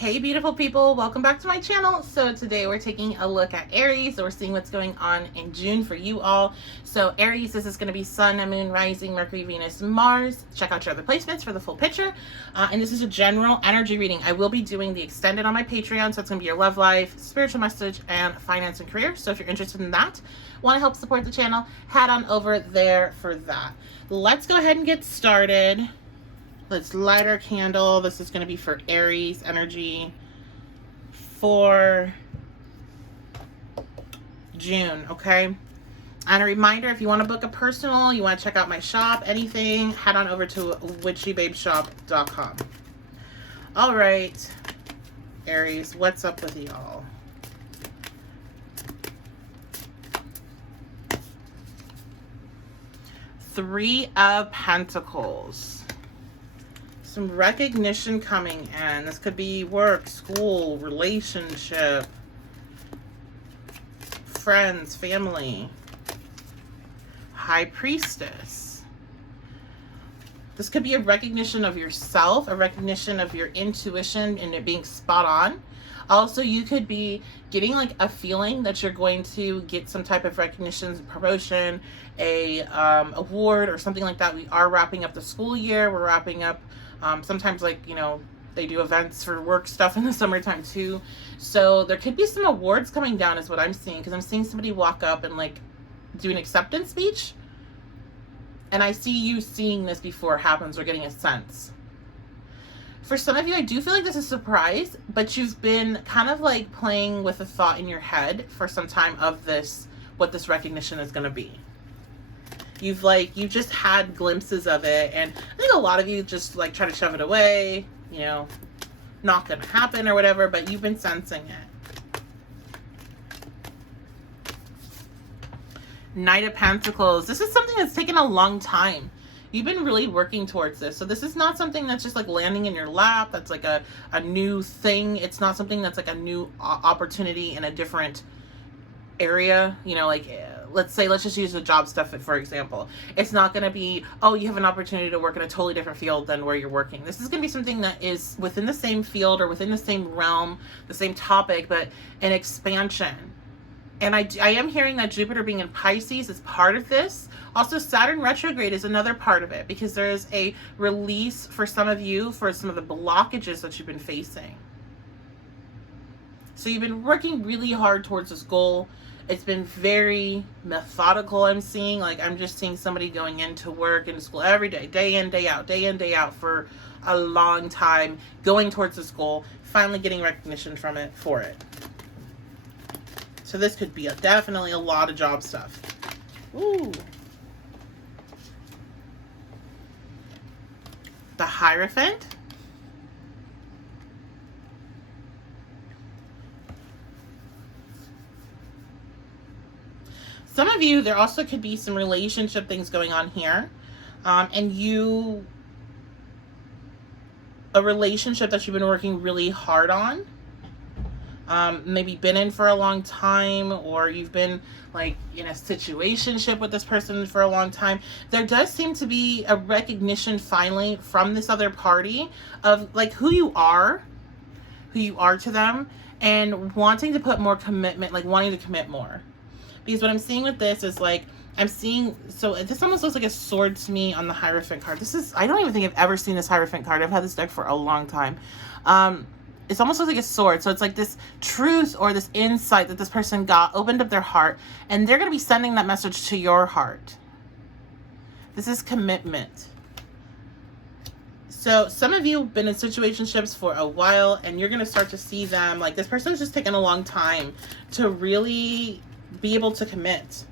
Hey beautiful people, welcome back to my channel. So today we're taking a look at Aries. So we're seeing what's going on in June for you all. So Aries, this is going to be Sun, Moon, Rising, Mercury, Venus, Mars. Check out your other placements for the full picture. And this is a general energy reading. I will be doing the extended on my Patreon. So it's going to be your love life, spiritual message, and finance and career. So if you're interested in that, want to help support the channel, head on over there for that. Let's go ahead and get started. Let's light our candle. This is going to be for Aries energy for June, okay? And a reminder, if you want to book a personal, you want to check out my shop, anything, head on over to witchybabeshop.com. All right, Aries, what's up with y'all? Three of Pentacles. Some recognition coming in. This could be work, school, relationship, friends, family. High Priestess. This could be a recognition of yourself, a recognition of your intuition and it being spot on. Also, you could be getting like a feeling that you're going to get some type of recognition, promotion, a award or something like that. We are wrapping up the school year. We're wrapping up sometimes, like, you know, they do events for work stuff in the summertime too. So there could be some awards coming down is what I'm seeing, because I'm seeing somebody walk up and like do an acceptance speech. And I see you seeing this before it happens or getting a sense. For some of you, I do feel like this is a surprise, but you've been kind of like playing with a thought in your head for some time of this, what this recognition is going to be. You've just had glimpses of it, and I think a lot of you just like try to shove it away, you know, not gonna happen or whatever, but you've been sensing it. Knight of Pentacles. This is something that's taken a long time. You've been really working towards this. So this is not something that's just like landing in your lap. That's like a new thing. It's not something that's like a new opportunity in a different area, you know, like let's just use the job stuff for example. It's not going to be, oh, you have an opportunity to work in a totally different field than where you're working. This is going to be something that is within the same field or within the same realm, the same topic, but an expansion. And I am hearing that Jupiter being in Pisces is part of this. Also, Saturn retrograde is another part of it, because there is a release for some of you for some of the blockages that you've been facing. So you've been working really hard towards this goal. It's been very methodical, I'm seeing. Like, I'm just seeing somebody going into work and school every day, day in, day out for a long time, going towards this goal, finally getting recognition from it for it. So this could be definitely a lot of job stuff. Ooh. The Hierophant. Some of you, there also could be some relationship things going on here. And a relationship that you've been working really hard on. Maybe been in for a long time, or you've been like in a situationship with this person for a long time. There does seem to be a recognition finally from this other party of like who you are to them, and wanting to put more commitment, like wanting to commit more. Because what I'm seeing with this is like, I'm seeing, so this almost looks like a sword to me on the Hierophant card. This is, I don't even think I've ever seen this Hierophant card. I've had this deck for a long time. It's almost like a sword. So it's like this truth or this insight that this person got, opened up their heart, and they're going to be sending that message to your heart. This is commitment. So some of you have been in situationships for a while, and you're going to start to see them, like this person's just taken a long time to really be able to commit.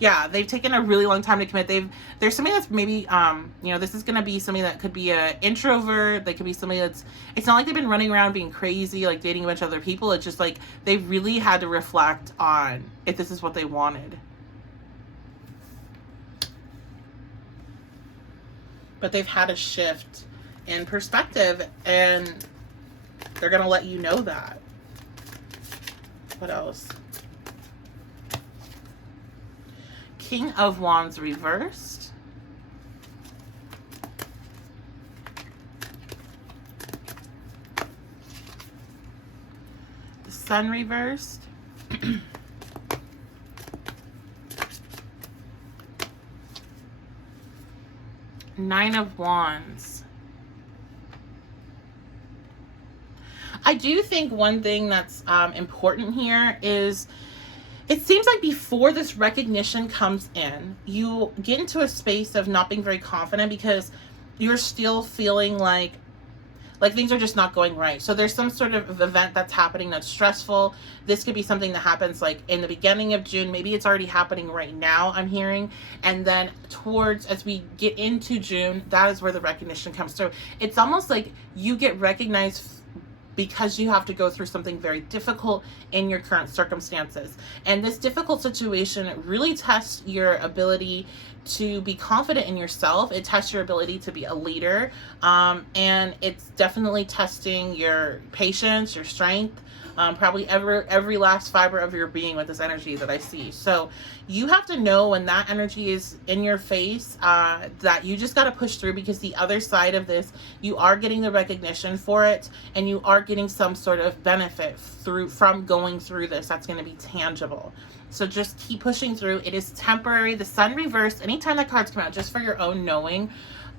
Yeah, they've taken a really long time to commit. There's somebody that's maybe, you know, this is going to be somebody that could be an introvert. They could be somebody that's, it's not like they've been running around being crazy, like dating a bunch of other people. It's just like they've really had to reflect on if this is what they wanted. But they've had a shift in perspective, and they're going to let you know that. What else? King of Wands reversed. Sun reversed. Nine of Wands. I do think one thing that's important here is it seems like before this recognition comes in, you get into a space of not being very confident because you're still feeling like things are just not going right. So there's some sort of event that's happening that's stressful. This could be something that happens like in the beginning of June. Maybe it's already happening right now, I'm hearing. And then as we get into June, that is where the recognition comes through. It's almost like you get recognized because you have to go through something very difficult in your current circumstances. And this difficult situation really tests your ability to be confident in yourself. It tests your ability to be a leader. And it's definitely testing your patience, your strength, probably every last fiber of your being with this energy that I see. So you have to know when that energy is in your face, that you just got to push through, because the other side of this, you are getting the recognition for it, and you are getting some sort of benefit from going through this that's going to be tangible. So just keep pushing through. It is temporary. The Sun reversed, anytime that cards come out, just for your own knowing,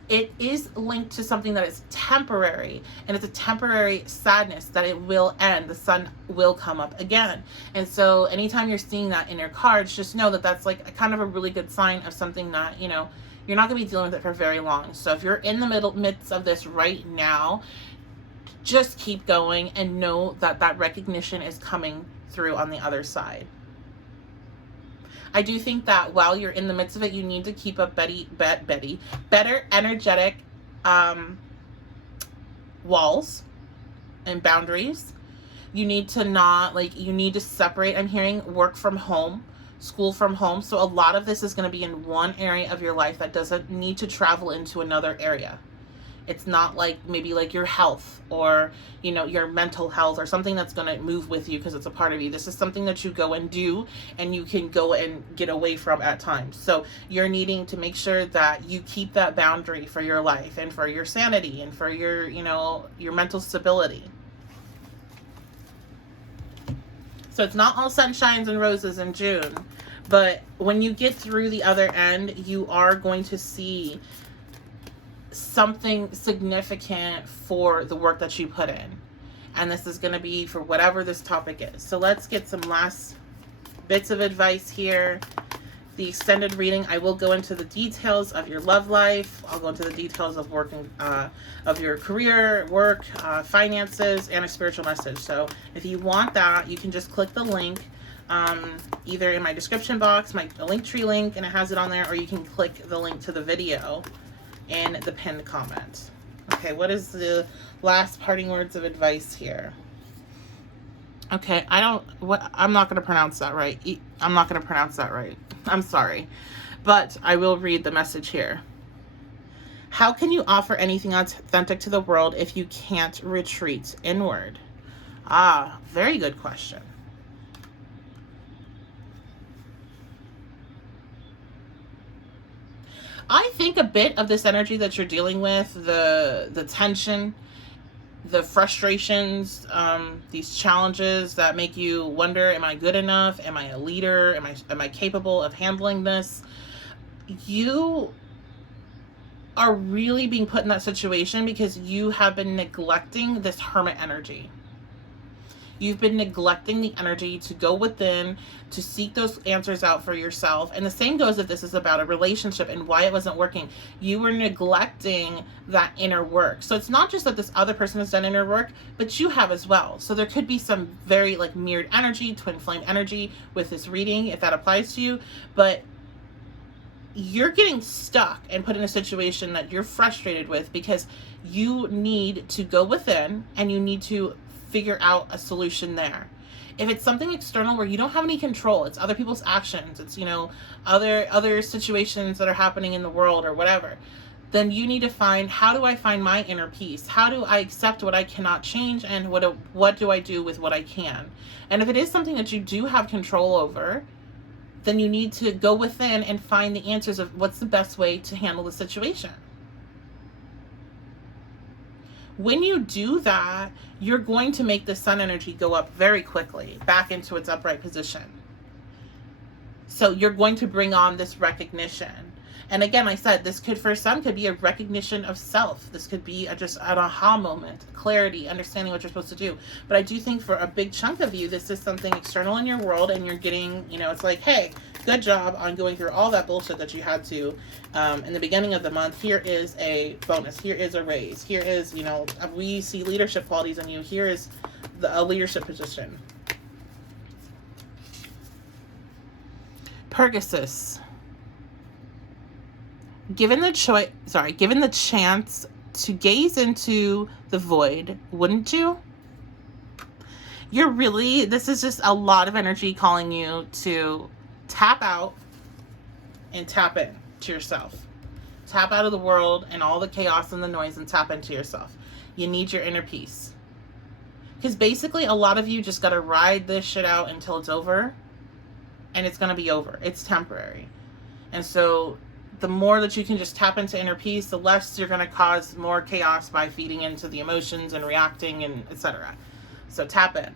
it is linked to something that is temporary, and it's a temporary sadness that it will end. The sun will come up again. And so anytime you're seeing that in your cards, just know that that's like kind of a really good sign of something that, you know, you're not going to be dealing with it for very long. So if you're in the midst of this right now, just keep going and know that that recognition is coming through on the other side. I do think that while you're in the midst of it, you need to keep up better energetic walls and boundaries. You need to you need to separate. I'm hearing work from home, school from home. So a lot of this is going to be in one area of your life that doesn't need to travel into another area. It's not like maybe like your health or, you know, your mental health or something that's going to move with you because it's a part of you. This is something that you go and do, and you can go and get away from at times. So you're needing to make sure that you keep that boundary for your life and for your sanity and for your, you know, your mental stability. So it's not all sunshines and roses in June, but when you get through the other end, you are going to see something significant for the work that you put in. And this is going to be for whatever this topic is. So let's get some last bits of advice here. The extended reading, I will go into the details of your love life. I'll go into the details of working, of your career, work, finances, and a spiritual message. So if you want that, you can just click the link either in my description box, my Linktree link, and it has it on there, or you can click the link to the video in the pinned comment. Okay, what is the last parting words of advice here? Okay, I'm not going to pronounce that right. I'm not going to pronounce that right. I'm sorry. But I will read the message here. How can you offer anything authentic to the world if you can't retreat inward? Ah, very good question. I think a bit of this energy that you're dealing with, the tension, the frustrations, these challenges that make you wonder, am I good enough? Am I a leader? Am I capable of handling this? You are really being put in that situation because you have been neglecting this hermit energy. You've been neglecting the energy to go within, to seek those answers out for yourself. And the same goes if this is about a relationship and why it wasn't working. You were neglecting that inner work. So it's not just that this other person has done inner work, but you have as well. So there could be some very like mirrored energy, twin flame energy with this reading, if that applies to you. But you're getting stuck and put in a situation that you're frustrated with because you need to go within and you need to figure out a solution there. If it's something external where you don't have any control, it's other people's actions, it's, you know, other situations that are happening in the world or whatever, then you need to find, how do I find my inner peace? How do I accept what I cannot change, and what do I do with what I can? And if it is something that you do have control over, then you need to go within and find the answers of what's the best way to handle the situation. When you do that, you're going to make the sun energy go up very quickly, back into its upright position. So you're going to bring on this recognition. And again, I said, this could, for some, could be a recognition of self. This could be just an aha moment, clarity, understanding what you're supposed to do. But I do think for a big chunk of you, this is something external in your world, and you're getting, you know, it's like, hey, good job on going through all that bullshit that you had to in the beginning of the month. Here is a bonus. Here is a raise. Here is, you know, we see leadership qualities in you. Here is a leadership position. Pegasus. Given the chance to gaze into the void, wouldn't you? You're really, this is just a lot of energy calling you to tap out and tap in to yourself. Tap out of the world and all the chaos and the noise and tap into yourself. You need your inner peace. Because basically a lot of you just got to ride this shit out until it's over. And it's going to be over. It's temporary. And so the more that you can just tap into inner peace, the less you're going to cause more chaos by feeding into the emotions and reacting and etc. So tap in.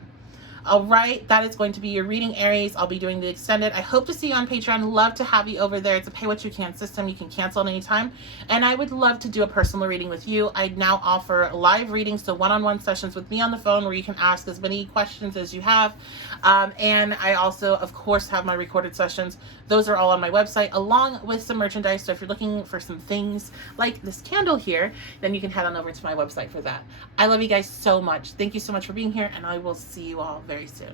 All right, that is going to be your reading, Aries. I'll be doing the extended. I hope to see you on Patreon. Love to have you over there. It's a pay what you can system. You can cancel at any time. And I would love to do a personal reading with you. I now offer live readings, so one-on-one sessions with me on the phone where you can ask as many questions as you have. And I also, of course, have my recorded sessions. Those are all on my website, along with some merchandise. So if you're looking for some things like this candle here, then you can head on over to my website for that. I love you guys so much. Thank you so much for being here, and I will see you all very soon.